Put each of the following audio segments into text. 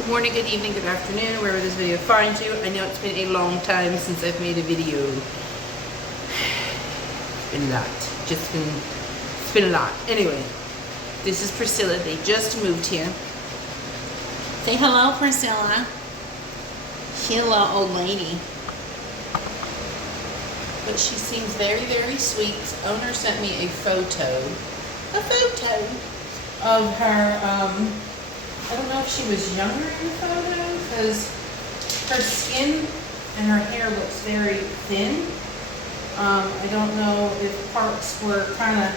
Good morning, good evening, good afternoon, wherever this video finds you. I know it's been a long time since I've made a video. It's been a lot. It's been a lot. Anyway, this is Priscilla. They just moved here. Say hello, Priscilla. Hello, old lady. But she seems very, very sweet. The owner sent me a photo of her, I don't know if she was younger in the photo because her skin and her hair looks very thin. I don't know if parts were kind of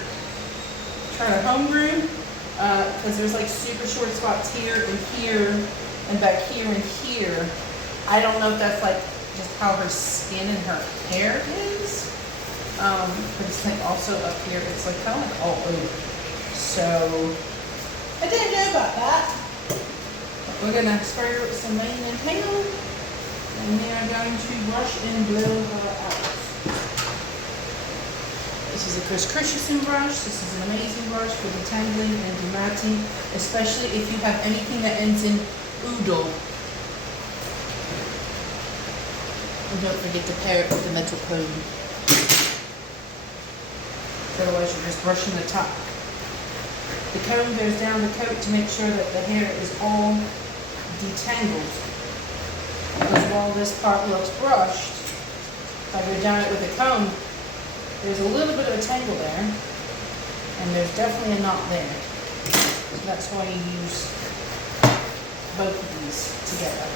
homegrown because there's like super short spots here and back here and here. I don't know if that's like just how her skin and her hair is. But it's like also up here, it's like kind of like all over. So I didn't know about that. We're going to spray her with some mane and tail, and we are going to brush and blow her out. This is a Chris Christensen brush. This is an amazing brush for detangling and dematting, especially if you have anything that ends in oodle. And don't forget to pair it with the metal comb. Otherwise you're just brushing the top. The comb goes down the coat to make sure that the hair is all detangled. Because while this part looks brushed, if I go down it with a comb, there's a little bit of a tangle there, and there's definitely a knot there. So that's why you use both of these together.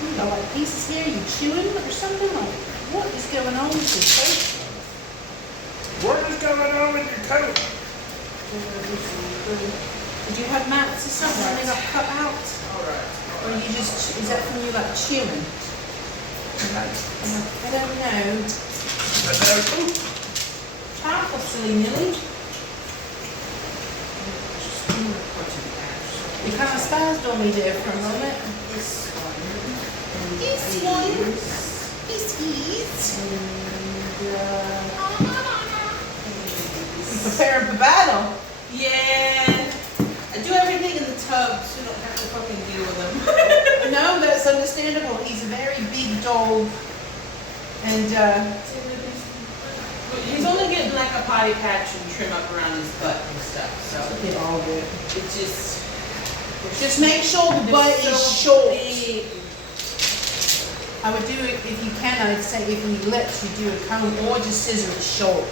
You got like pieces here, you chewing or something? Like, what is going on with your coat? What is going on with your coat? Did you have mats or something and they got cut out? Alright. Or you just, is that from you like chewing? I don't know. Careful, silly Millie. You kind of spazzed on me there for a moment. This one. You preparing for battle? Yeah. I do everything in the tub so you don't have to fucking deal with him. No, that's understandable. He's a very big dog. And, he's only getting like a potty patch and trim up around his butt and stuff, so. it's all good. It Just make sure the butt so is short. big. I would do it, if you can, I'd say if he lets you do a comb or just scissor it short.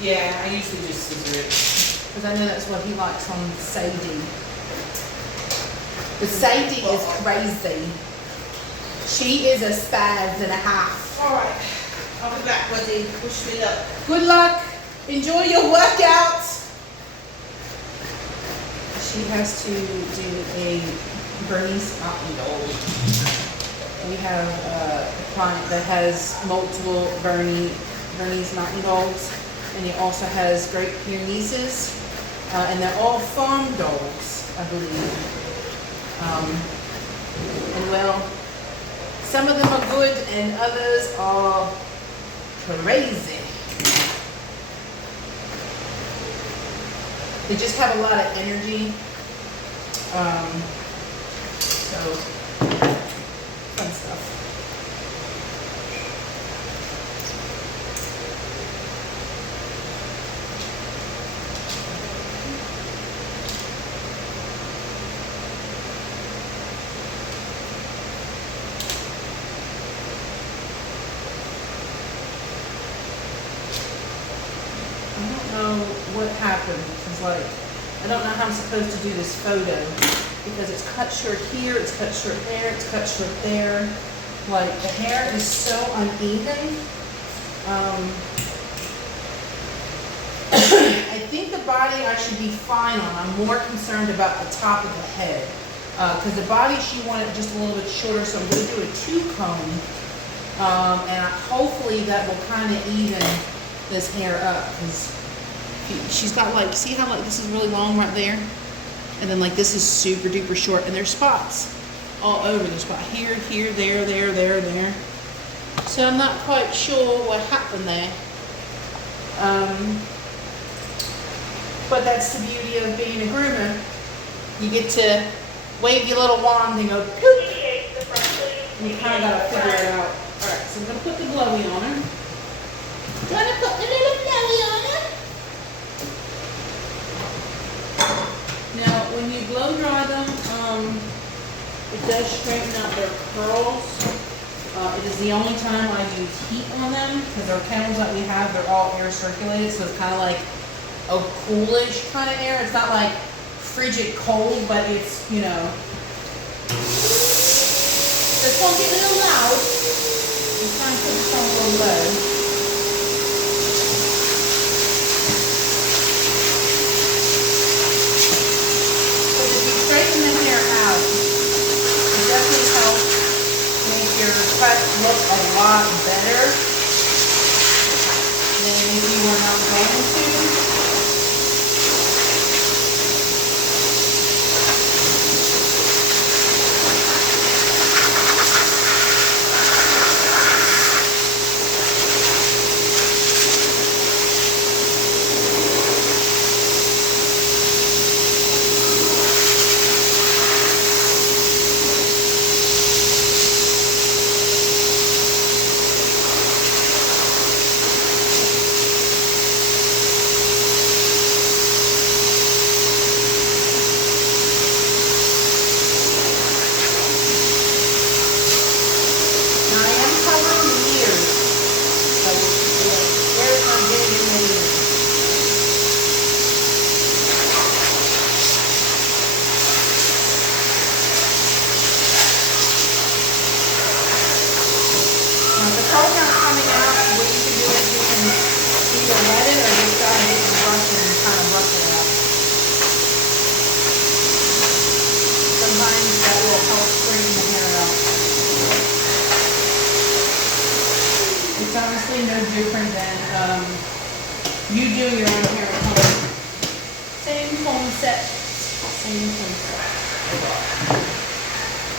Yeah, I usually just scissor it. Because I know that's what he likes on Sadie. But Sadie is crazy. She is a spaz and a half. Alright. I'll be back, buddy. Wish me luck. Good luck. Enjoy your workout. She has to do a Bernie's Oppendole. We have a client that has multiple Bernese Mountain Dogs, and he also has Great Pyrenees, and they're all farm dogs, I believe. And well, some of them are good, and others are crazy. They just have a lot of energy. So. Fun stuff. I don't know what happened. It's like, I don't know how I'm supposed to do this photo. Because it's cut short here, it's cut short there, it's cut short there. Like, the hair is so uneven. I think the body I should be fine on. I'm more concerned about the top of the head. Because the body, she wanted just a little bit shorter, so I'm going to do a 2-comb. And hopefully that will kind of even this hair up. Because she's got like, see how like this is really long right there? And then like this is super duper short, and there's spots all over. There's spot here, here, there, there, there, there. So I'm not quite sure what happened there. But that's the beauty of being a groomer. You get to wave your little wand and go poop. And you kind of got to figure it out. Alright, so I'm going to put the blowy on her. Gonna put the little blowy on her. Now, when you blow dry them, it does straighten out their curls. It is the only time I use heat on them, because our kennels that we have, they're all air circulated, so it's kind of like a coolish kind of air. It's not like frigid cold, but it's, you know. This won't get a little loud. I'm trying to put this on a little low. Straighten the hair out. It definitely helps make your cut look a lot better than if you were not going to. Honestly no different than you do your own hair at home. Same concept. Same concept.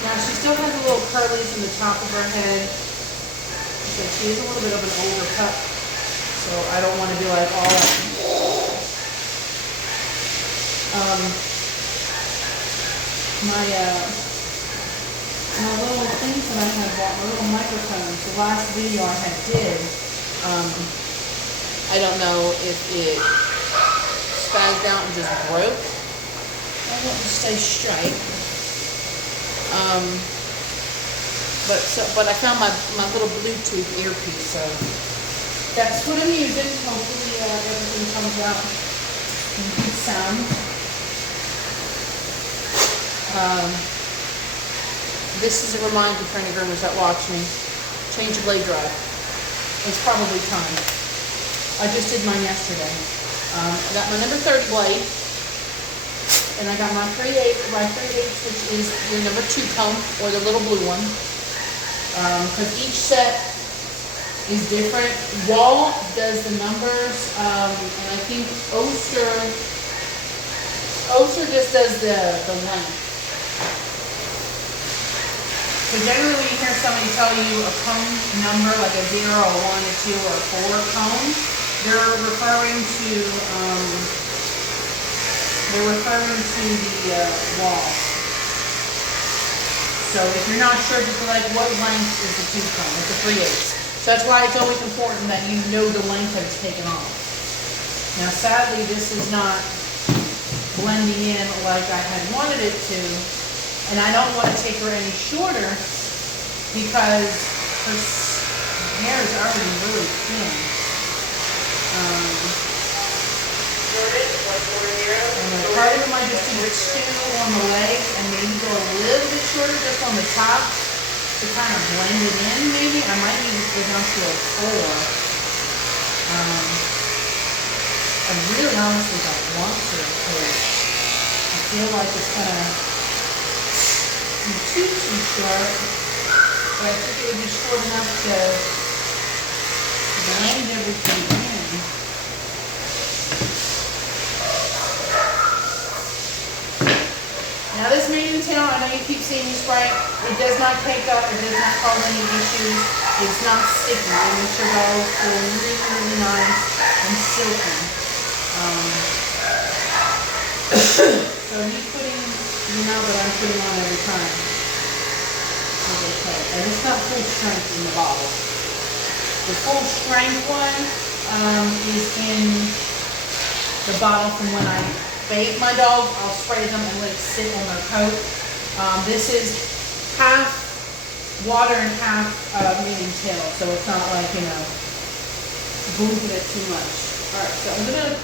Now she still has a little curlies in the top of her head. So she is a little bit of an older cut. So I don't want to be like all my little things that I had bought, my little microphones, the last video I had did, I don't know if it spazzed out and just broke. I want to stay straight. But I found my little Bluetooth earpiece, so that's what I'm using. Hopefully everything comes out in good sound. This is a reminder for any groomers that watch me. Change the blade drive. It's probably time. I just did mine yesterday. I got my number 30 blade. And I got my 3/8, which is your number 2 comb, or the little blue one. Because each set is different. Wall does the numbers, and I think Oster just does the length. So generally when you hear somebody tell you a comb number, like a 0, a 1, a 2, or a 4 comb, they're referring to the wall. So if you're not sure, just like what length is the 2 comb? It's a 3/8. So that's why it's always important that you know the length that it's taken off. Now sadly this is not blending in like I had wanted it to. And I don't want to take her any shorter because her hair is already really thin. And part of it might just do two on the legs and maybe go a little bit shorter just on the top to kind of blend it in maybe. I might need to go down to a 4. I really honestly don't want to because I feel like it's kind of too short, but I think it would be short enough to blend everything in. sprayed in the tail. I know you keep seeing me spray. It does not cake up. It does not cause any issues. It's not sticky. It makes your dog feel really, really nice and silky. So me putting the amount that I'm putting on every time is okay. And it's not full strength in the bottle. The full strength one is in the bottle from when I bathe my dog. I'll spray them and let it sit on their coat. This is half water and half mane and tail, so it's not like, you know, boozing it too much. Alright, so I'm gonna,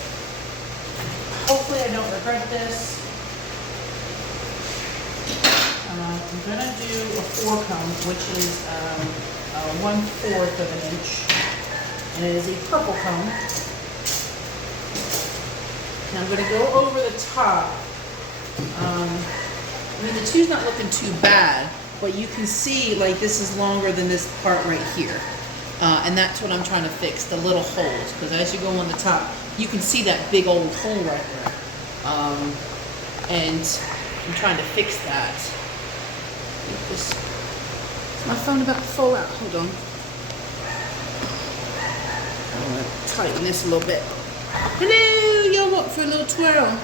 hopefully I don't regret this. I'm gonna do a 4-comb, which is 1/4 of an inch. And it is a purple comb. Now I'm gonna go over the top. I mean, the two's not looking too bad, but you can see like this is longer than this part right here. And that's what I'm trying to fix, the little holes. Because as you go on the top, you can see that big old hole right there. And I'm trying to fix that. Is my phone about to fall out? Hold on. I'm gonna tighten this a little bit. Hello, y'all want for a little twirl?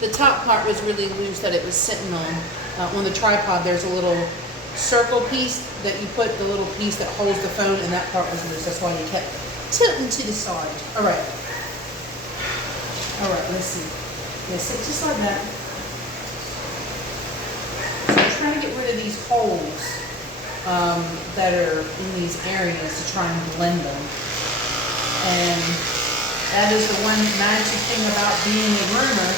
The top part was really loose that it was sitting on the tripod. There's a little circle piece that you put, the little piece that holds the phone, and that part was loose. That's why you kept tilting to the side. All right, let's see. Yeah, sit just like that. So I'm trying to get rid of these holes that are in these areas to try and blend them. And that is the one magic thing about being a groomer.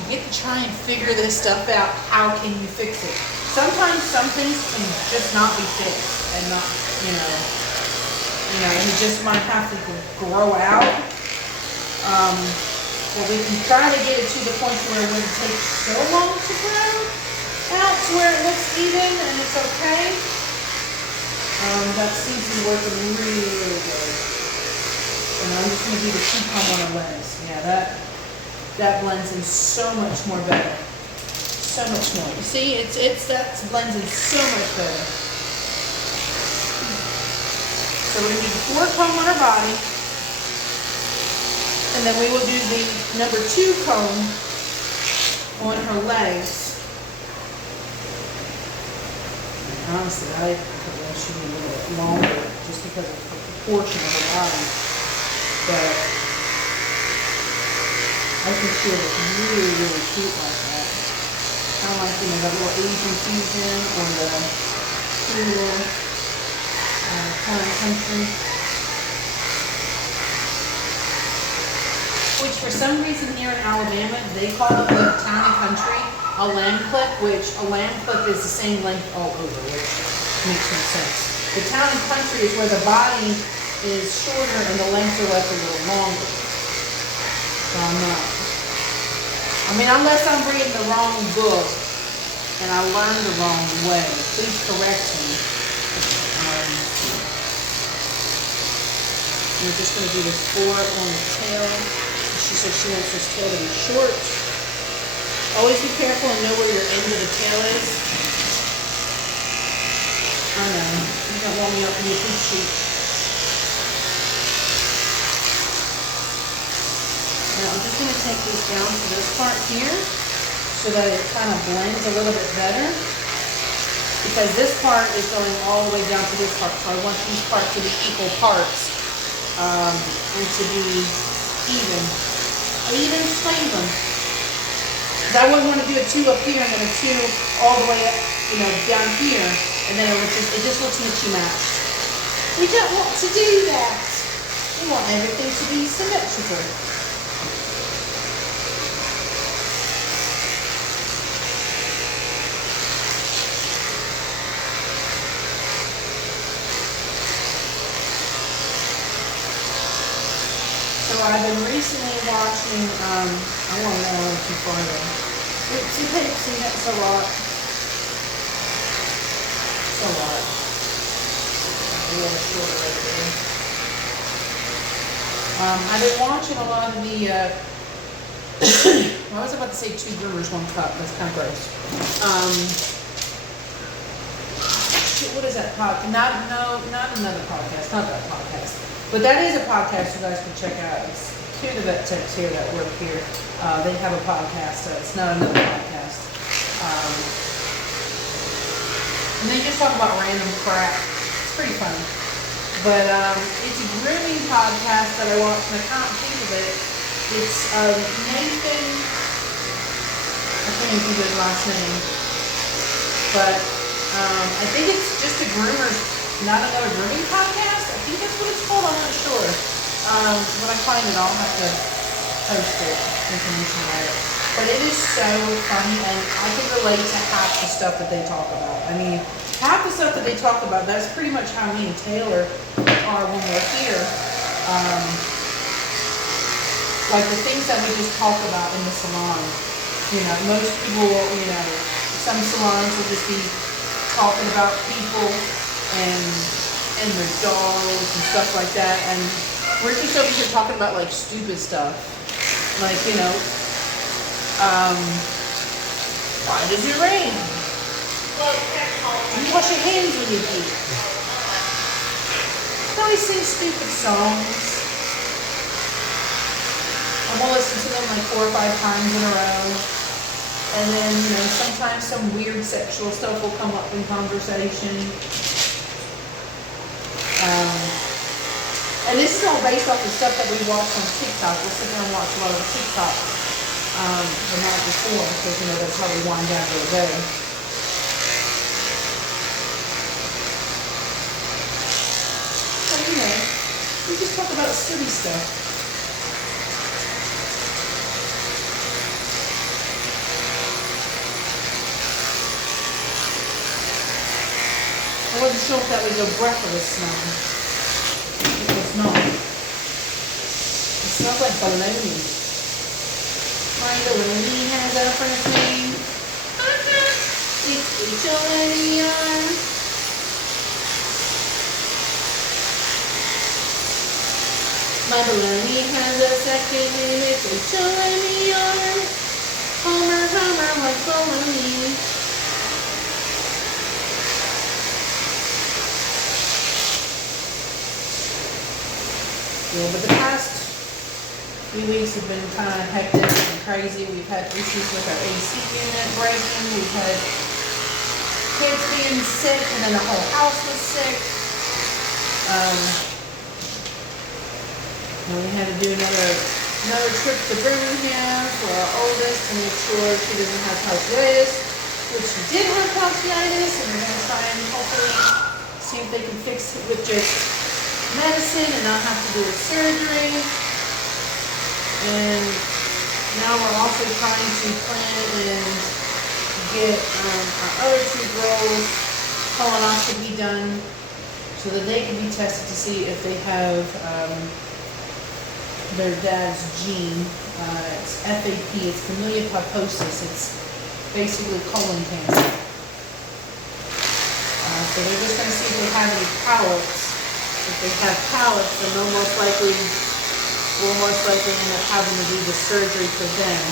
You get to try and figure this stuff out. How can you fix it? Sometimes some things can just not be fixed and not, and you just might have to grow out. But we can try to get it to the point where it wouldn't take so long to grow out to where it looks even and it's okay. That seems to be working really, really good. And I'm just going to do the 2-comb on a lens. Yeah, that blends in so much more better. So much more. You see, that blends in so much better. So we need 4-comb on our body. And then we will do the number 2 comb on her legs. And honestly, I think that should be a little bit longer just because of the proportion of her body. But I think she looks really, really cute like that. Kind of like, that little Asian fusion or the schoodle country. Which for some reason here in Alabama, they call it the town and country a lamb clip, which a lamb clip is the same length all over, which makes no sense. The town and country is where the body is shorter and the lengths are left a little longer. So unless I'm reading the wrong book and I learned the wrong way, please correct me. We're just going to do this 4 on the tail. She said she wants this tail to be short. Always be careful and know where your end of the tail is. I know, you don't want me up in your poop sheet. Now I'm just going to take these down to this part here so that it kind of blends a little bit better. Because this part is going all the way down to this part. So I want these parts to be equal parts and to be even Steven. I wouldn't want to do a 2 up here and then a 2 all the way up, down here, and then it just looks mismatched. We don't want to do that. We want everything to be symmetrical. So I've been recently watching, I want to go too far though. Oopsie Pixie, that's a lot. It's a lot. A little shorter right there. I've been watching a lot of the I was about to say 2 groomers, 1 cup. That's kind of gross. Shit, what is that podcast? Not another podcast. Not that podcast. But that is a podcast you guys can check out. It's 2 of the vet techs here that work here. They have a podcast. It's not another podcast. And they just talk about random crap. It's pretty funny. But it's a grooming podcast that I watched, and I can't think of it. It's Nathan, I can't even think of his last name. But I think it's just a groomer's, not another grooming podcast. I think that's what it's called. I'm not sure. When I find it, I'll have to post it, information about it. But it is so funny, and I can relate to half the stuff that they talk about. I mean, half the stuff that they talk about, that's pretty much how me and Taylor are when we're here. Like the things that we just talk about in the salon. You know, most people, you know, some salons will just be talking about people and their dogs and stuff like that. And we're just over here talking about like stupid stuff. Like, you know, why does it rain? You wash your hands when you eat. They always sing stupid songs. And we'll listen to them like 4 or 5 times in a row. And then, you know, sometimes some weird sexual stuff will come up in conversation. And this is all based off the stuff that we watch on TikTok. We'll sit there and watch a lot of TikTok the night before, because, you know, that's how we wind down for the day. So, you know, we just talk about silly stuff. I wasn't sure if that was a breathless smell. It was not. It smells like bologna. My bologna has a first name. It's H-O-N-E-R. My bologna has a second name. It's H-O-N-E-R. Homer, Homer, like bologna. Yeah, but the past few weeks have been kind of hectic and crazy. We've had issues with our AC unit breaking. We've had kids being sick, and then the whole house was sick. And we had to do another trip to Birmingham for our oldest to make sure she doesn't have pouchitis, which she did have pouchitis, and we're going to try and hopefully see if they can fix it with just medicine and not have to do a surgery. And now we're also trying to plan and get our other 2 girls colonoscopy done so that they can be tested to see if they have their dad's gene. It's FAP, it's familial pyposis. It's basically colon cancer. So they're just going to see if they have any polyps. If they have polyps, then we'll most likely end up having to do the surgery for them,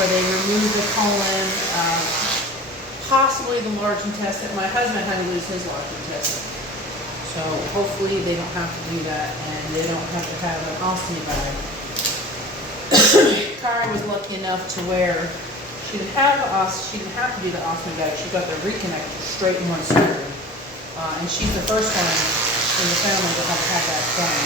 where they remove the colon, possibly the large intestine. My husband had to lose his large intestine, so hopefully they don't have to do that, and they don't have to have an ostomy bag. Kari was lucky enough to where she didn't have to do the ostomy bag. She got the reconnected straight in one surgery. And she's the first one in the family to have had that done.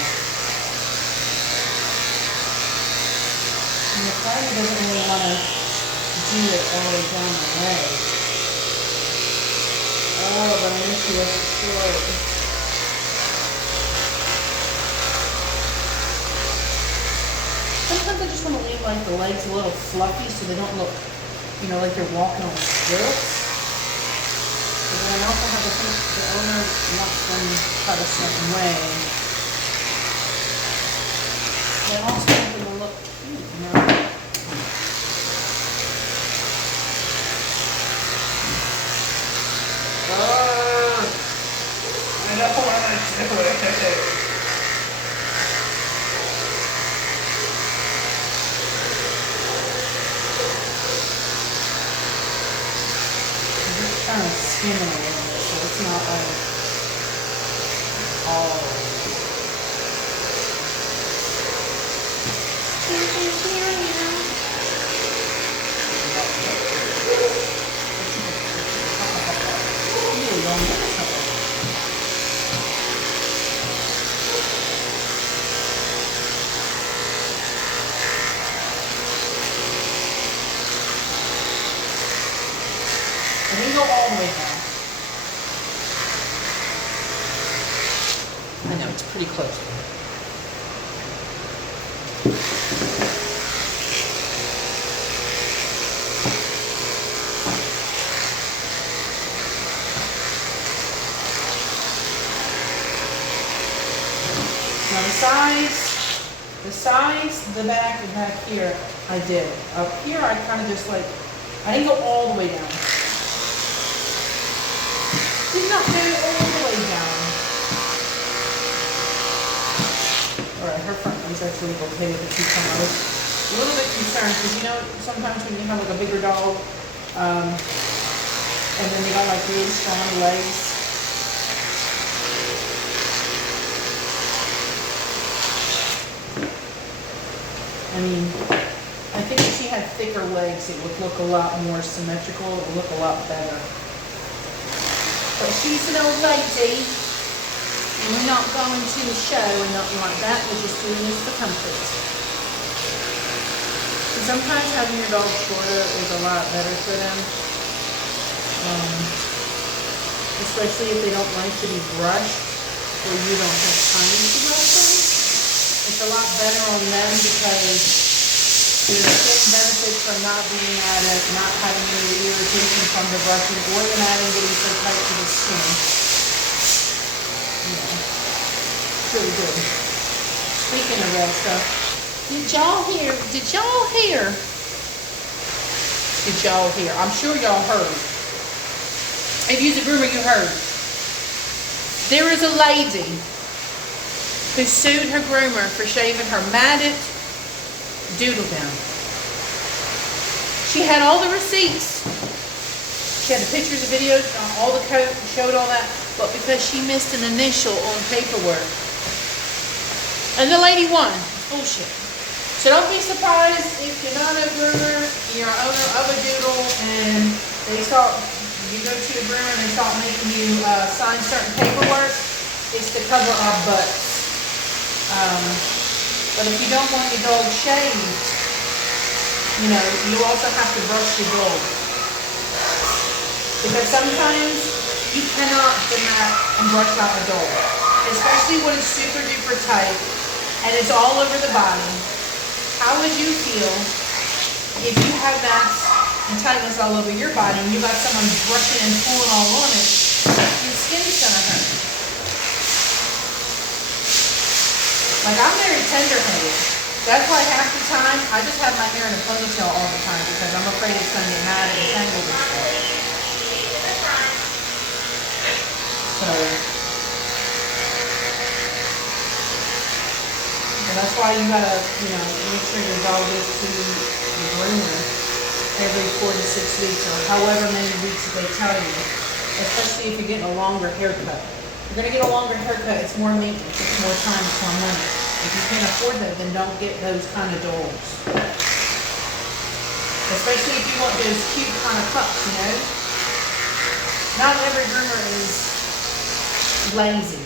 And the family doesn't really want to do it all the way down the leg. Oh, but I know she was short. Sometimes I just want to leave like the legs a little fluffy so they don't look, you know, like they're walking on stilts. But then I also have to think the owner wants them cut a certain way. They also want them to look cute, you know? I don't want to do it. skimming a little bit, so it's not like all. I didn't go all the way down. I know, it's pretty close. Now the sides, the back and back here, I did. Up here, I kind of just like, I didn't go all the way down. Did not go all the way down. Alright, her front was actually okay with the cucumber. I was a little bit concerned because, you know, sometimes when you have like a bigger dog, and then they got like really strong legs. I mean, I think if she had thicker legs, it would look a lot more symmetrical. It would look a lot better. But she's an old lady, and we're not going to a show or nothing like that. We're just doing this for comfort. So sometimes having your dog shorter is a lot better for them. Especially if they don't like to be brushed, or you don't have time to brush them. It's a lot better on them because their skin benefits from not being at it, not having any irritation from the brushing, or the matting getting so tight to the skin. Yeah, it's really good. Speaking of that stuff, did y'all hear? I'm sure y'all heard. If you're a groomer, you heard. There is a lady who sued her groomer for shaving her matted doodle down. She had all the receipts. She had the pictures, the videos, all the code, showed all that, but because she missed an initial on paperwork. And the lady won. Bullshit. So don't be surprised if you're not a groomer, you're an owner of a doodle, and you go to the groomer and they start making you sign certain paperwork. It's to cover our butts. But if you don't want your dog shaved, you know, you also have to brush your dog. Because sometimes you cannot mat and brush out a dog. Especially when it's super duper tight and it's all over the body. How would you feel if you have mats and tightness all over your body and you got someone brushing and pulling all on it? Your skin's gonna hurt. Like, I'm very tender-headed. That's why half the time, I just have my hair in a ponytail all the time because I'm afraid it's going to get matted and tangled and stuff. So, that's why you gotta, you know, make sure your dog goes to the groomer every 4 to 6 weeks or however many weeks they tell you. Especially if you're getting a longer haircut. If you're going to get a longer haircut, it's more maintenance, it's more time, it's more money. If you can't afford that, then don't get those kind of dogs. Especially if you want those cute kind of pups, you know? Not every groomer is lazy.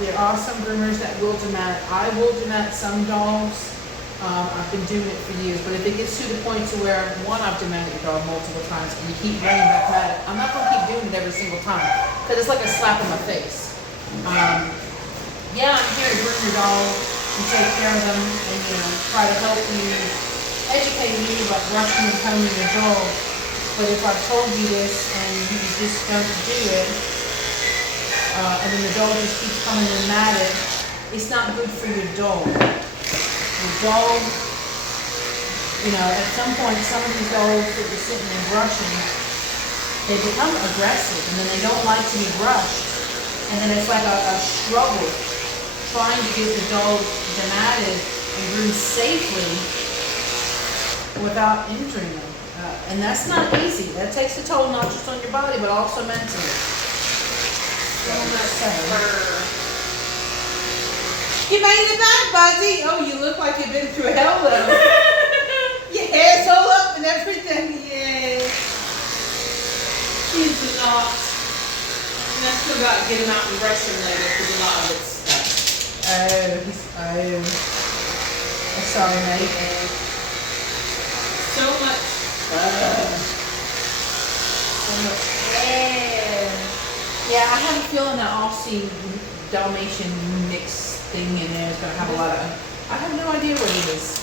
There are some groomers that will demat. I will demat some dogs. I've been doing it for years, but if it gets to the point to where, one, I've dematted your dog multiple times and you keep bringing back at it, I'm not going to keep doing it every single time because it's like a slap in my face. Yeah, I'm here to groom your dog and take care of them and, you know, try to help you, educate you about brushing and combing your dog. But if I've told you this and you just don't do it, and then the dog just keeps coming in matted, it's not good for your dog. Your dog, you know, at some point, some of these dogs that you're sitting and brushing, they become aggressive and then they don't like to be brushed. And then it's like a struggle trying to get the dog dematted and groomed safely without injuring them. And that's not easy. That takes a toll not just on your body, but also mentally. So much So, fur. You made it back, Buzzy. Oh, you look like you've been through hell, though. Your hair's all up and everything. Yay. He's not. And I still got to get him out and brush him later because a lot of it's stuck. I'm sorry, mate. So much fur. So much hair. Yeah, I have a feeling that Aussie Dalmatian mix thing in there is gonna have a lot of. I have no idea what it is.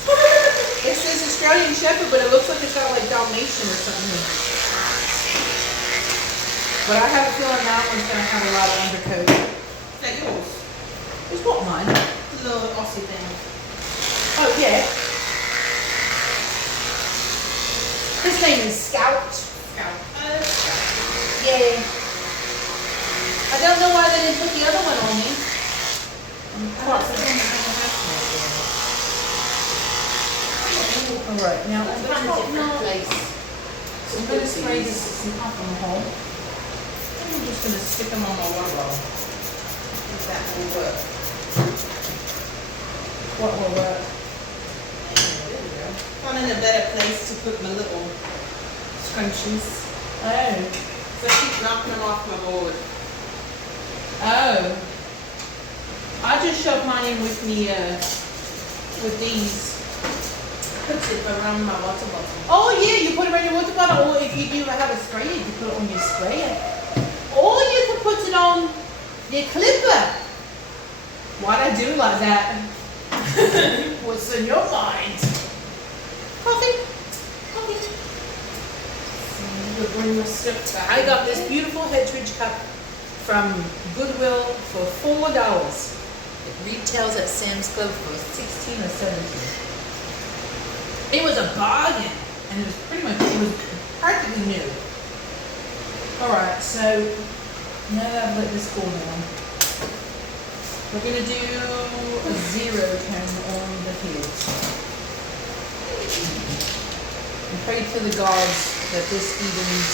It says Australian Shepherd, but it looks like it's got like Dalmatian or something. But I have a feeling that one's gonna have a lot of undercoat. Is that yours? It's what mine. The little Aussie thing. Oh yeah. His name is Scout. Scout. Yeah. I don't know why they didn't put the other one on me. Alright, now It's the from a top different knot. place. So I'm going to spray this some alcohol. I'm just going to stick them on my water bottle. If that will work. What will work? There we go. I'm in a better place to put my little scrunchies. Oh. So I keep knocking them off my board. Oh. I just shoved mine in with me, with these. Put it around my water bottle. Oh yeah, you put it around your water bottle, or if you do have a sprayer, you put it on your sprayer. Or you can put it on your clipper. Why'd I do like that? What's in your mind? Coffee? Coffee? So bring my stuff back. I got this beautiful Hedgeridge cup from Goodwill for $4. It retails at Sam's Club for $16 or $17. It was a bargain, and it was practically new. Alright, so now that I've let this cool down, we're gonna do a 0 tone on the heels. And pray to the gods that this evens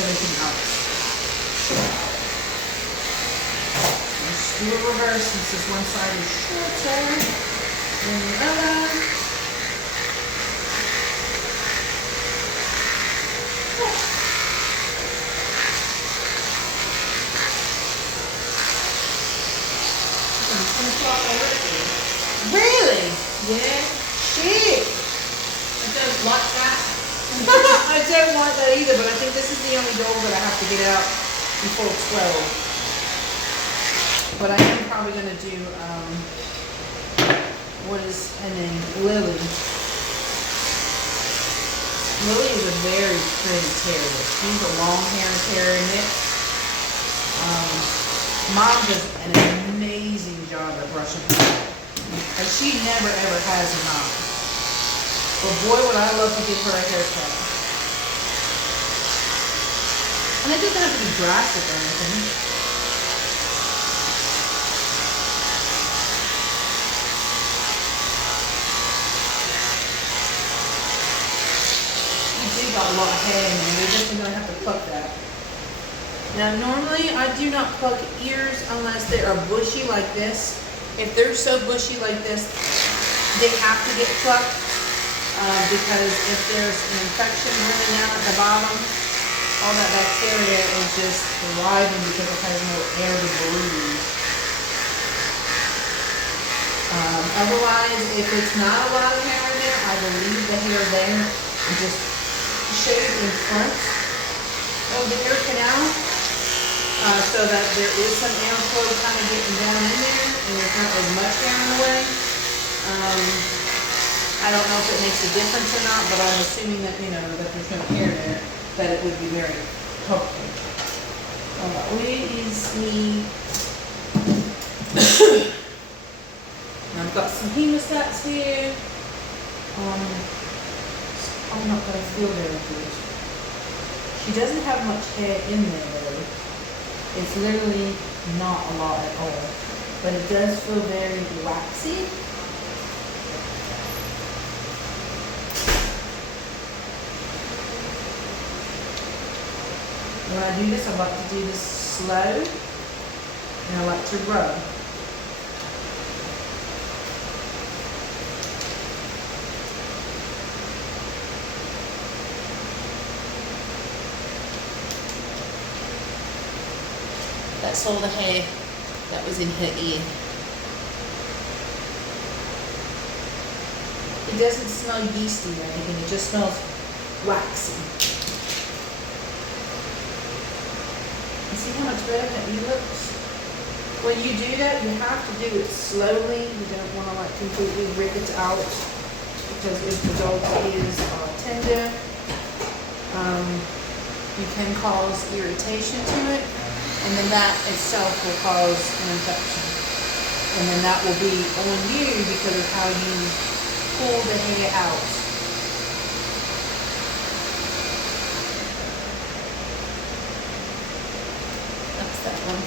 everything out. Let's do a reverse since this one side is shorter than the other. Really? Yeah. Shit. I don't like that. I don't want that either, but I think this is the only goal that I have to get out before 12. But I am probably going to do, what is her name? Lily. Lily is a very pretty terrier. She's a long-haired terrier mix. Mom does an amazing job at brushing her hair. And she never ever has a knot. But boy, would I love to give her a haircut. And it doesn't have to be drastic or anything. You do got a lot of hair in there. You're definitely going to have to pluck that. Now, normally I do not pluck ears unless they are bushy like this. If they're so bushy like this, they have to get plucked because if there's an infection running out at the bottom, all that bacteria is just thriving because it has no air to breathe. Otherwise, if it's not a lot of hair in there, I will leave the hair there and just shave in front of the ear canal so that there is some airflow kind of getting down in there and there's not as much hair in the way. I don't know if it makes a difference or not, but I'm assuming that, you know, that there's no hair there, that it would be very helpful. Where is the... I've got some hemostats here. I'm not going to feel very good. She doesn't have much hair in there though. It's literally not a lot at all. But it does feel very waxy. When I do this, I like to do this slow, and I like to rub. That's all the hair that was in her ear. It doesn't smell yeasty or anything, it just smells waxy. You see how much better that ear looks? When you do that, you have to do it slowly. You don't want to like completely rip it out, because if the dog is tender, you can cause irritation to it, and then that itself will cause an infection. And then that will be on you because of how you pull the hair out. That's that one.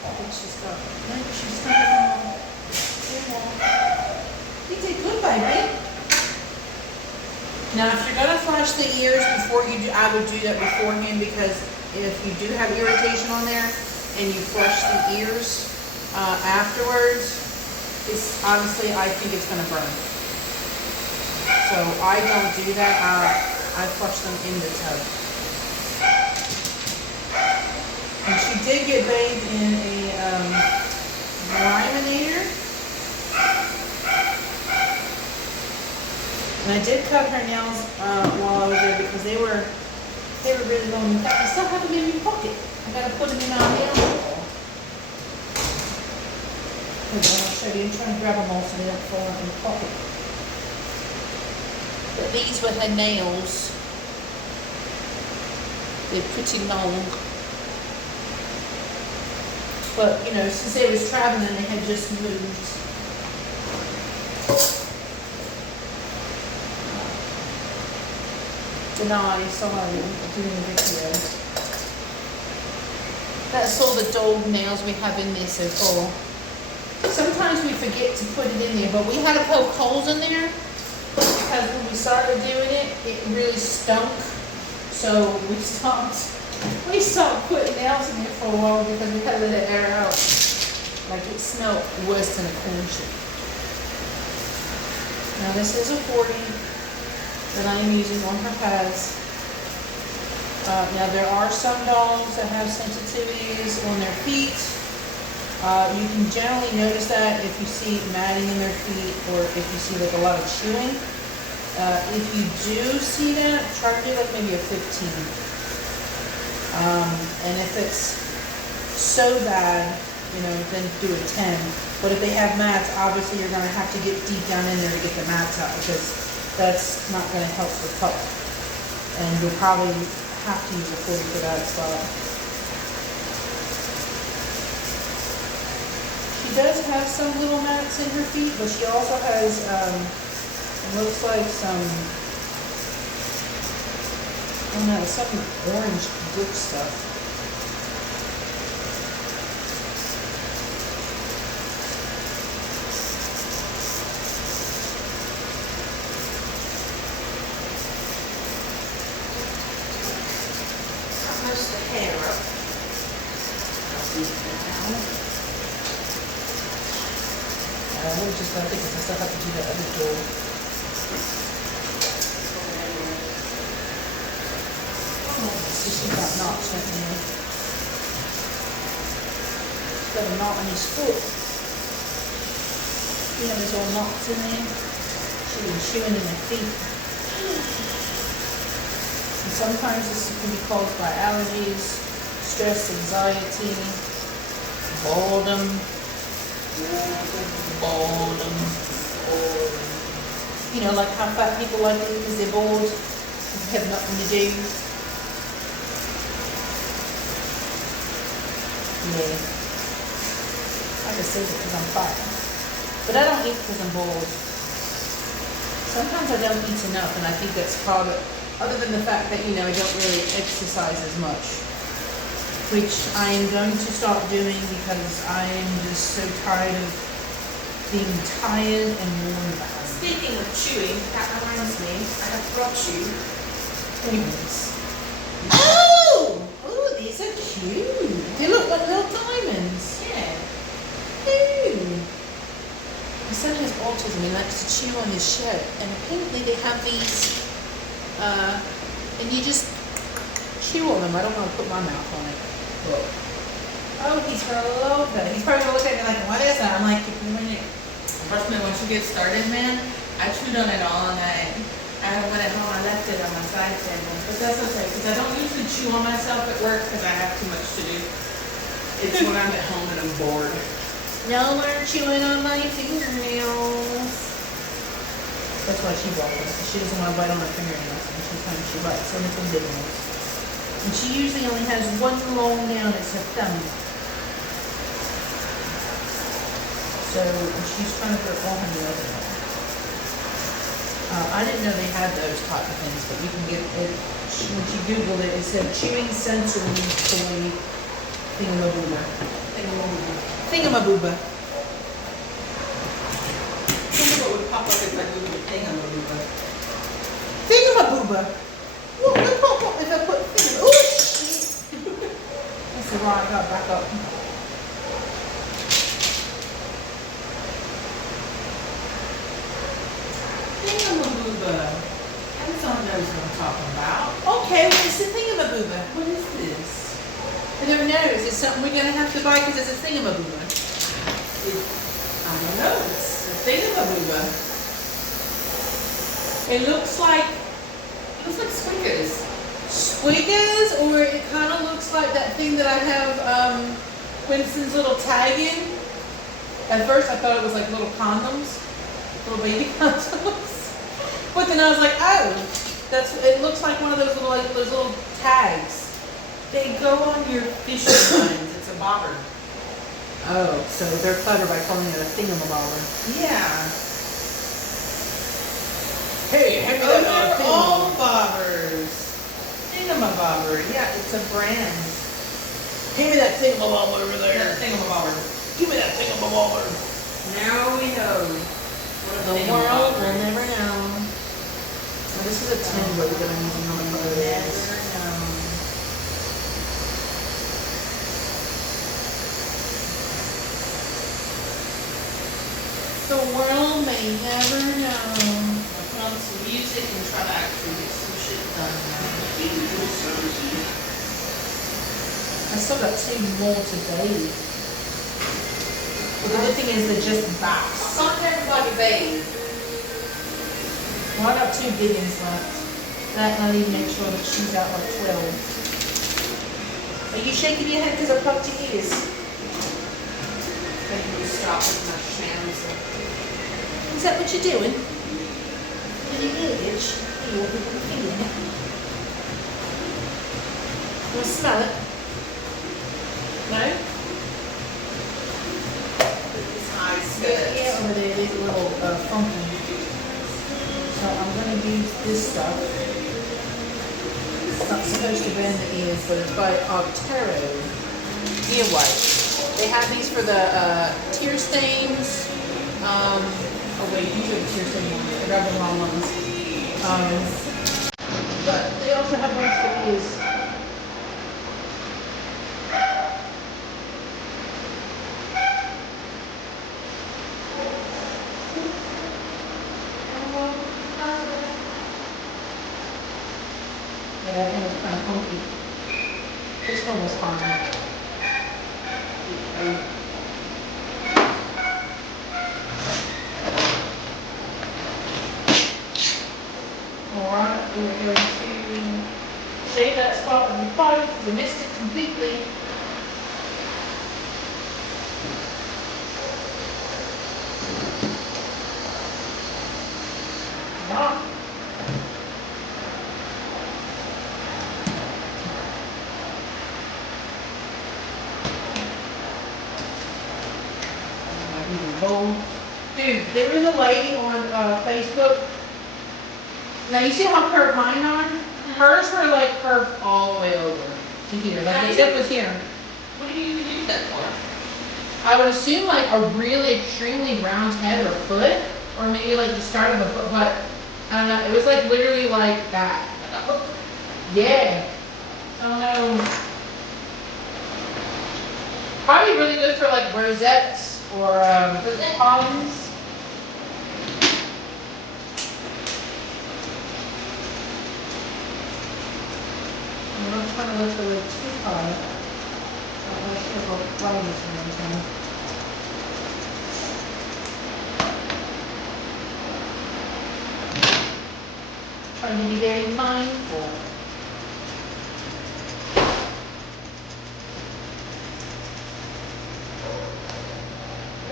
I think she's got it. No, she's not at all. You did good, baby. Now, if you're gonna flush the ears before you do, I would do that beforehand, because if you do have irritation on there and you flush the ears afterwards, it's honestly, I think it's gonna burn. So I don't do that. I flush them in the tub. And she did get bathed in a laminator. And I did cut her nails while I was there, because they were really long. In fact, I still have them in my pocket. I gotta put them in our nail wall. Hold on, I'll show you. I'm trying to grab them all so they don't fall out in the pocket. But these were her nails. They're pretty long. But, you know, since they was traveling, they had just moved. Deny, sorry, I'm doing a video. That's all the dog nails we have in there so far. Sometimes we forget to put it in there, but we had to poke holes in there, because when we started doing it, it really stunk. So we stopped putting nails in there for a while, because we had to let it air out. Like, it smelled worse than a corn chip. Now this is a 40 that I am using on her pads. Now there are some dogs that have sensitivities on their feet. You can generally notice that if you see matting in their feet, or if you see like a lot of chewing. If you do see that, try to do like maybe a 15. And if it's so bad, you know, then do a 10. But if they have mats, obviously you're gonna have to get deep down in there to get the mats out, because that's not gonna help the pup. And you'll probably have to use a 40 for that spot. She does have some little mats in her feet, but she also has, it looks like some, I don't know, some orange good stuff. Most of the hair up. I would just, I think I still have to do that other door. See, she's got knots right there. She's got a knot on his foot. You know, there's all knots in there. She's been chewing in her feet. And sometimes this can be caused by allergies, stress, anxiety, boredom. You know, like how fat people like it because they're bored, they have nothing to do. Yeah. I just say it because I'm fat. But I don't eat because I'm bored. Sometimes I don't eat enough, and I think that's part of it. Other than the fact that, you know, I don't really exercise as much, which I am going to start doing because I am just so tired of being tired and worn out. Speaking of chewing, that reminds me, I have brought you. Anyways. Oh! cute. They look like little diamonds. Yeah. Ooh. My son has autism and likes to chew on his shirt. And apparently they have these, and you just chew on them. I don't want to put my mouth on it. Look. Oh, he's gonna love that. He's probably gonna look at me like, what is that? I'm like, keep doing it. Trust me, once you get started, man, I chewed on it all night. I went at home, I left it on my side table. But that's okay, because I don't usually chew on myself at work because I have too much to do. It's when I'm at home and I'm bored. No more chewing on my fingernails. That's why she bites. She doesn't want to bite on her fingernails. And sometimes she bites on the big ones. And she usually only has one long nail, it's her thumb. So she's trying to put all her nails in there. I didn't know they had those type of things, but you can get it. When she Googled it, it said chewing sensory toy thingamabooba. Thingamabooba. Think of what would pop up if I Googled thingamabooba. Thingamabooba. What would pop up if I put thingamabooba? Oh, shit. That's alright, I got back up. Thingamabooba. Amazon knows what I'm talking about. Okay, well, it's a thingamabooba. What is this? I don't know. Is it something we're going to have to buy because it's a thingamabooba? I don't know. It's a thingamabooba. It looks like Squickers. Squiggers, or it kind of looks like that thing that I have Winston's little tag in. At first I thought it was like little condoms, little baby condoms. But then I was like, oh, it looks like one of those little tags. They go on your fishing lines. It's a bobber. Oh, so they're clever by calling it a thingamabobber. Yeah. Hey, hand me Oh, that they're all bobbers. Thingamabobber. Yeah, it's a brand. Hand me that thingamabobber over there. That thingamabobber. Give me that thingamabobber. Now we know. The world will never know. Now, this is a tin boat that I'm using on the boat. Never know. The world may never know. I'll put on some music and try to actually get some shit done now. I still got 2 more to bathe. But the good thing is they're just baths. Not everybody bathe. Well, I got 2 big ones left. That and I need to make sure that she's out like 12. Are you shaking your head because I plucked your ears? Maybe you stop with my shams. Is that what you're doing? With your ear itch? You want me to put my finger in it? You want to smell it? No? These high spirits. Yeah, over there, these are a little funky. So I'm going to use this stuff. It's not supposed to bend the ears, but it's by Octero Ear White. They have these for the tear stains. Oh wait, these are the tear stain ones. I grabbed the wrong ones. But they also have ones for ears. Yeah, that one was kind of funky. This one was fine. Alright, we're going to save that spot on the bottom because we missed it completely. Yeah. Dude, there is a lady on Facebook. Now you see how curved mine are? Hers were like curved all the way over to here. Like the tip was here. What do you use that for? I would assume like a really extremely round head or foot, or maybe like the start of a foot, but I don't know. It was like literally like that. Yeah. I don't know. probably really good for like rosettes or palms. I'm not trying to lift the lid too high. I'm not sure if I'll try this one time. Trying to be very mindful.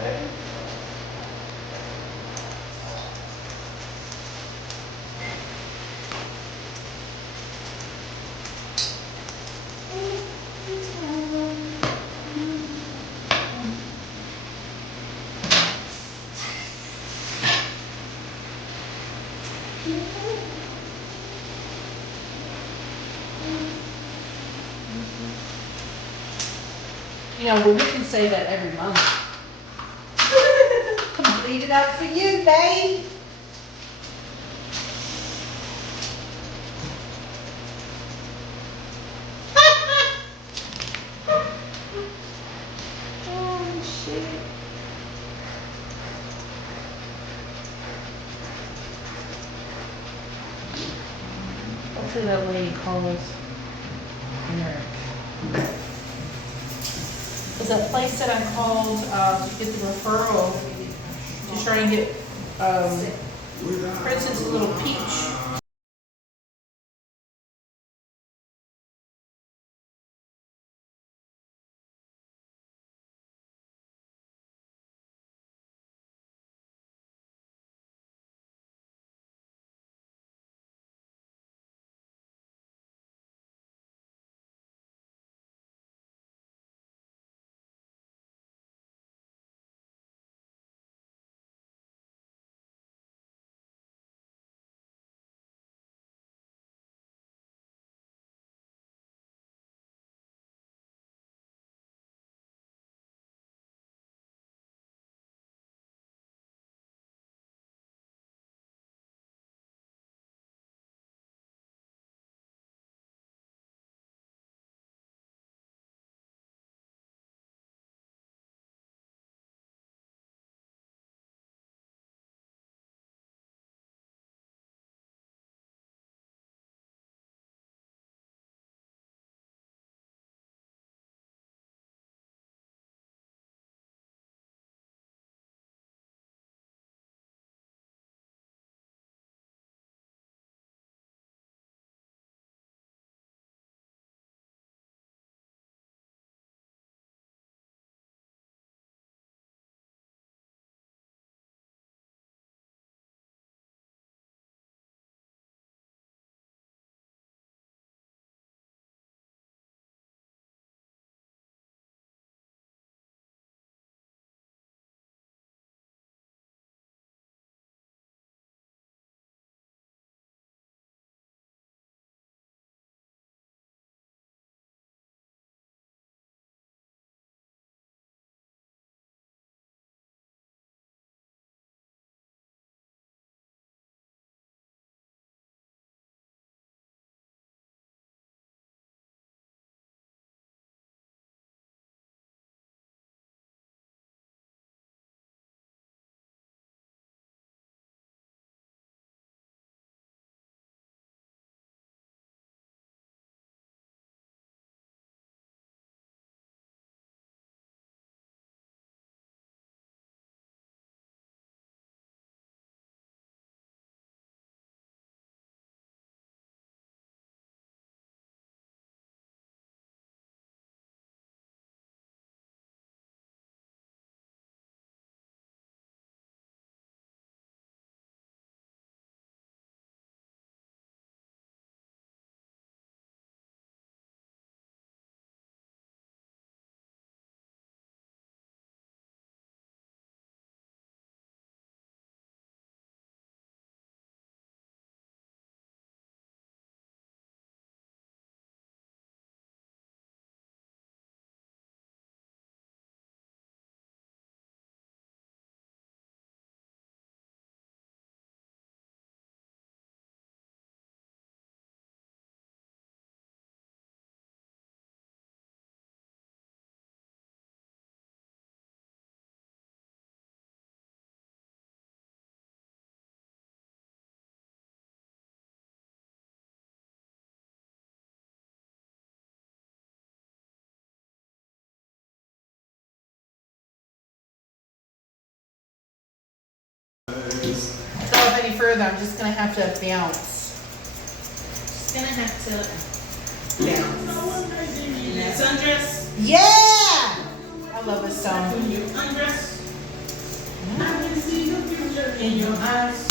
Okay. You know, women can say that every month. Complete it up for you, babe. Oh, shit. Hopefully that lady calls Eric. Because that place that I called to get the referral to try and get Princess a little peach Go any further, I'm just gonna have to bounce. Just gonna have to bounce. And that's undress. Yeah! I love this song. When you undress, I can see the future in your eyes.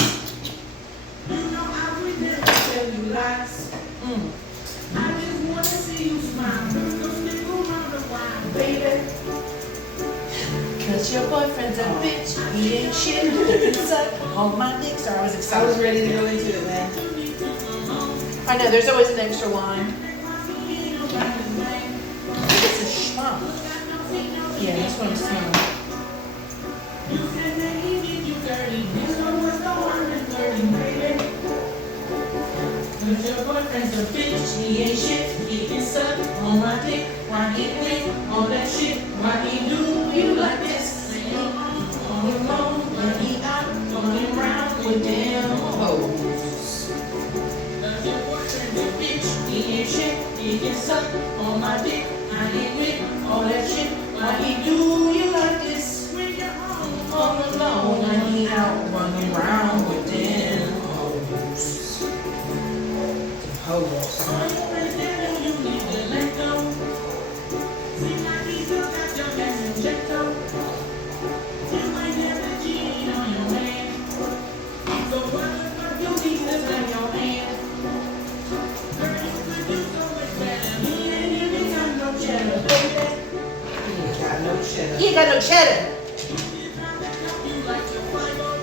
You know I would never tell you lies. I just wanna see you smile. Don't stick around a while, baby. Cause your boyfriend's a bitch, he ain't shit, he can suck on my dick. Sorry, I was I excited. was ready to go into it, man. I know, there's always an extra line. I think it's a schmuck. Yeah, this one's small. You said that he did you dirty. This one was the one that's dirty, baby. Cause your boyfriend's a bitch, he ain't shit, he can suck on my dick. Why he think all that shit? Why he do you like this? All alone when he out fucking around with them hoes. Cause your boyfriend's a bitch, he ain't shit, he can suck on my dick. I ain't with all that shit. Why he do you like this? When you're all alone when he out running around with them hoes. Hoes. You need to let go. Seem like he still got your gas injector. You might never cheat on your man. So what the fuck you need to clap your hand? Girl, you could do so much better. He ain't even got no cheddar, baby. He ain't got no cheddar. He ain't got no cheddar. You like your Bible.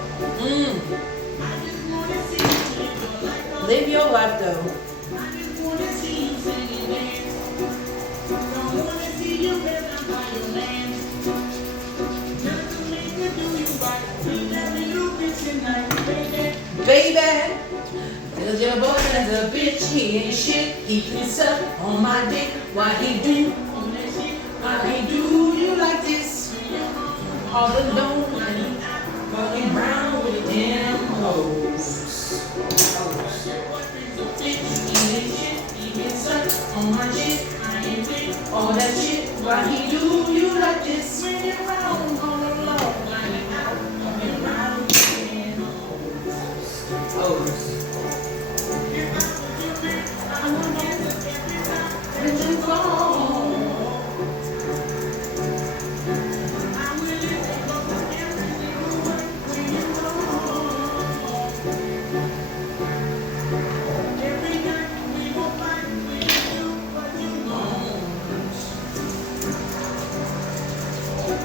I just wanna see you live your life. Live your life though. I just wanna see you sing and dance. Don't wanna see you living by your land. Doesn't mean to do you right. We never do bitch tonight, baby. Baby, Cause your boyfriend's a bitch, he ain't shit. He can suck on my dick. Why he do on that shit? Why he do you like this? all alone Running around with them hoes. All that shit, why he do you like this? When you're around all alone, running out, coming around with them hoes. If I was your man, I would answer every time when you call. I will let you go to every single word when you call. Every night we go fight when you do what you want.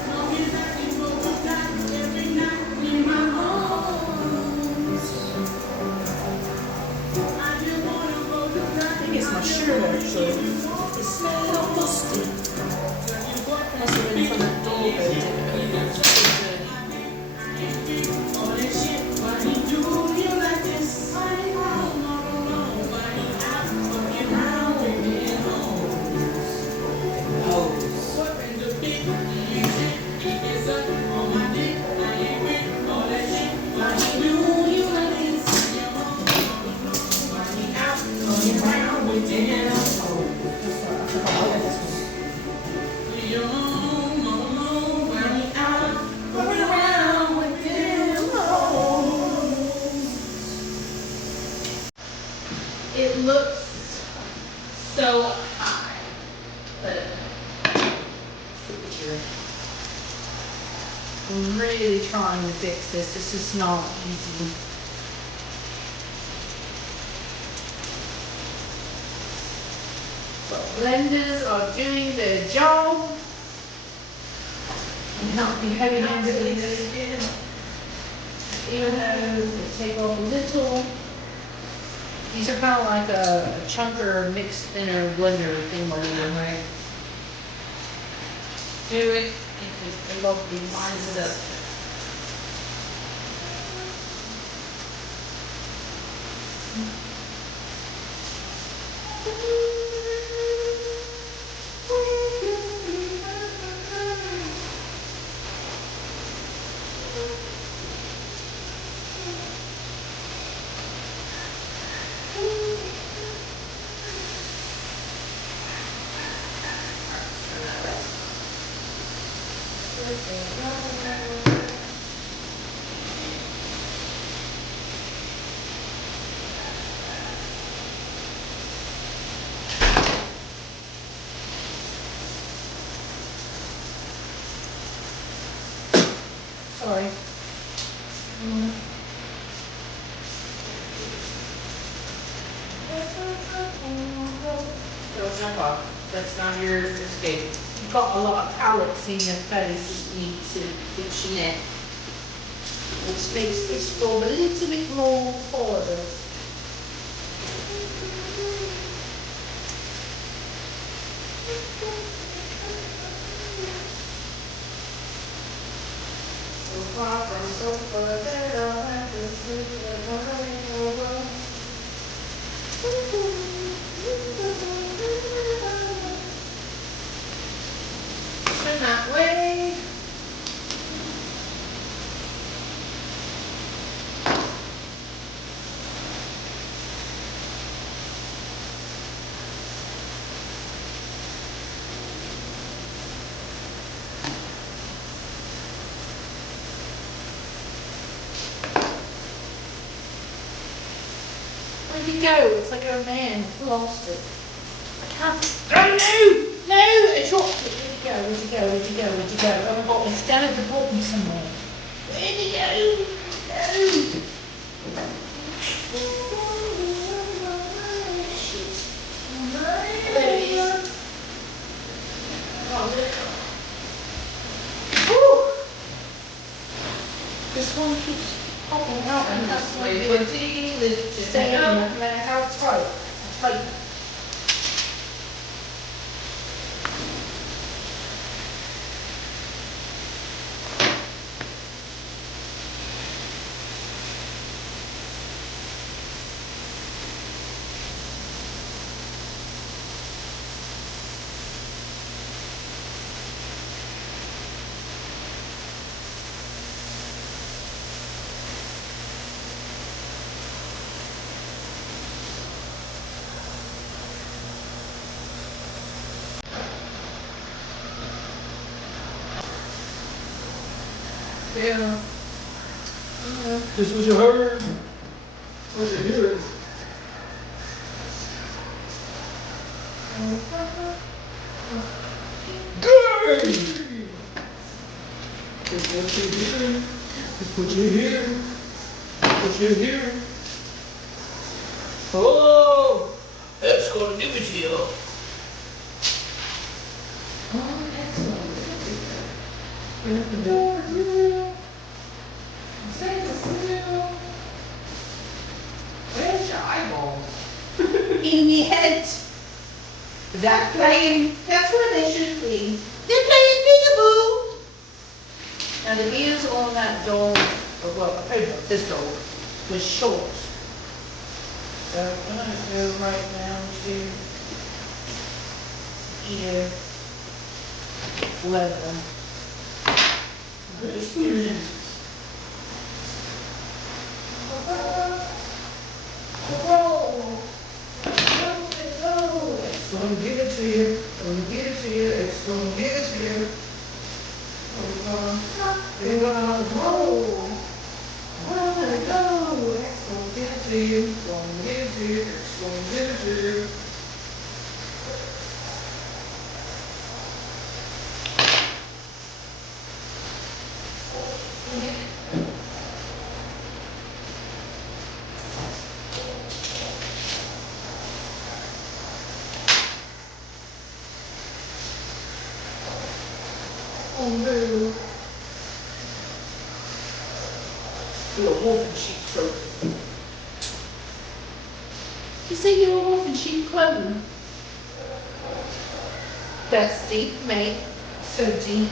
Long as I can go with that every night in my arms. I just wanna go to that. I think it's my shirt actually. It smells almost stink. Must have been from the door that did it. All that shit, why he do you like this? Why he wrong, all alone? Why he out fucking around with them hoes? Boyfriend's a bitch, he ain't shit, he gets up on my dick. I ain't with all that shit. Why he do you like this? Why he out fucking around with them hoes? Leave your home all alone. Why he out fucking around with them hoes? It looks so high, but I'm really trying to fix this. This is not easy. But blenders are doing their job. And not be heavy-handed with this. Even though they take off a little. These are kind of like a chunker mixed thinner blender thing where you right. do it. I love these. Lines it up. Sorry. Don't jump off. That's not yours to escape. You've got a lot of pallets in your face that you need to itch your neck, which makes this job a little bit more harder. So far from so far that I'll have to sleep over. Turn that way. Where'd he go? It's like a man lost it. I can't. Oh no! No! I dropped it. Where'd he go? Where'd he go? Where'd he go? Where'd he go? Oh my god, it's down at the bottom somewhere. Where'd he go? No! There he is. Oh, look. Whew. This one keeps popping out and that's my bit. Stay up no matter how tight. Tight. Yeah. This was your herd. What's it here? Good! It's what you hear. It's what you hear. What you hear. Oh! That's gonna give it to you. Oh, that's gonna give it to you. Where's your eyeballs? In your head. That playing, that's where they should be. They're playing peekaboo. Now the ears on that dog, or well, this dog, was short. So I'm going to go right down to ear leather. This is it's gonna give it to you. It's gonna give it to you. It's gonna give it to you. We're gonna roll. We're gonna go. It's gonna give it to you. It's gonna give it to you. It's gonna give it to you. Oh no. You're a wolf in sheep clothing. You say you're a wolf in sheep clothing? That's deep, mate. So deep.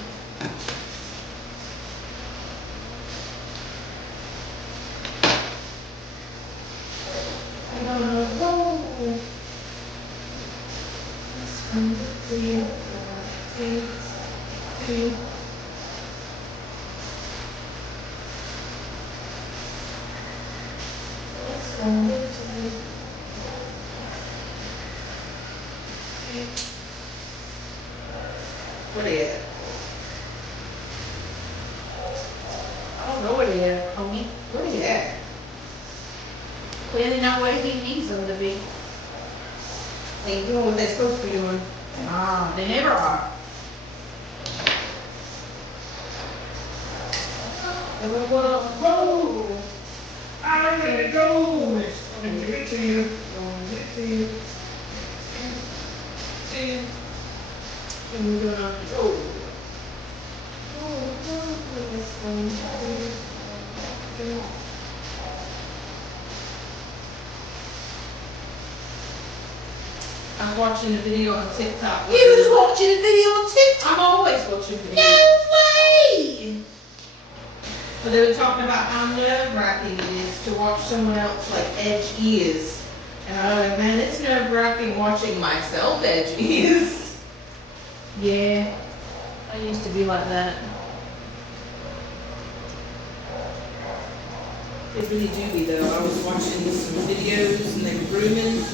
I'm gonna roll. It's from the 3, 4, 8, 2. It's from the 2. What is it? I don't know what it is, homie. What is that? Clearly not where he needs them to be. They ain't doing what they're supposed to be doing. Ah, they never are. And we're gonna roll. I'm gonna go. And get to you. Get to you. And we're gonna roll. I'm watching a video on TikTok. You was watching a video on TikTok? I'm always watching videos. No way! But they were talking about how nerve-wracking it is to watch someone else like edge ears. And I was like, man, it's nerve-wracking watching myself edge ears. Yeah, I used to be like that. They really do be though. I was watching some videos and they were grooming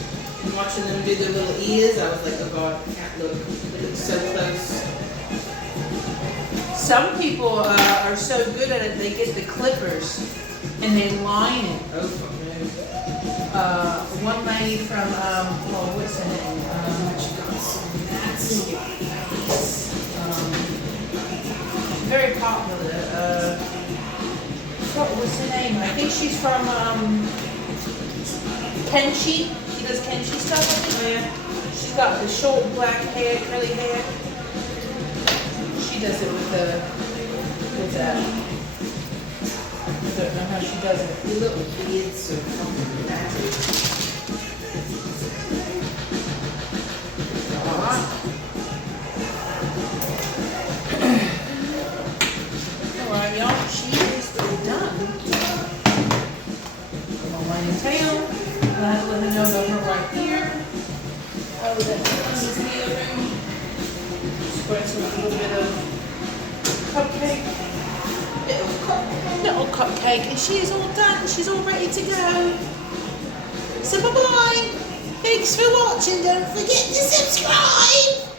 and watching them do their little ears. I was like, oh god, I can't look. They look so close. Some people are so good at it, they get the clippers and they line it. Oh fuck no. One lady from, oh, what's her name? Very popular. What was her name? I think she's from Kenshi. She does Kenshi stuff, I think. Oh yeah. She's got the short black hair, curly hair. She does it with that. I don't know how she does it. The little beards so fucking natty. Alright, y'all, she is done. I'm gonna lay in town. I have to let her know about her right here. Oh, that's in the other room. Just going to a little bit of cupcake. Little cupcake, and she is all done. She's all ready to go. So bye bye. Thanks for watching. Don't forget to subscribe.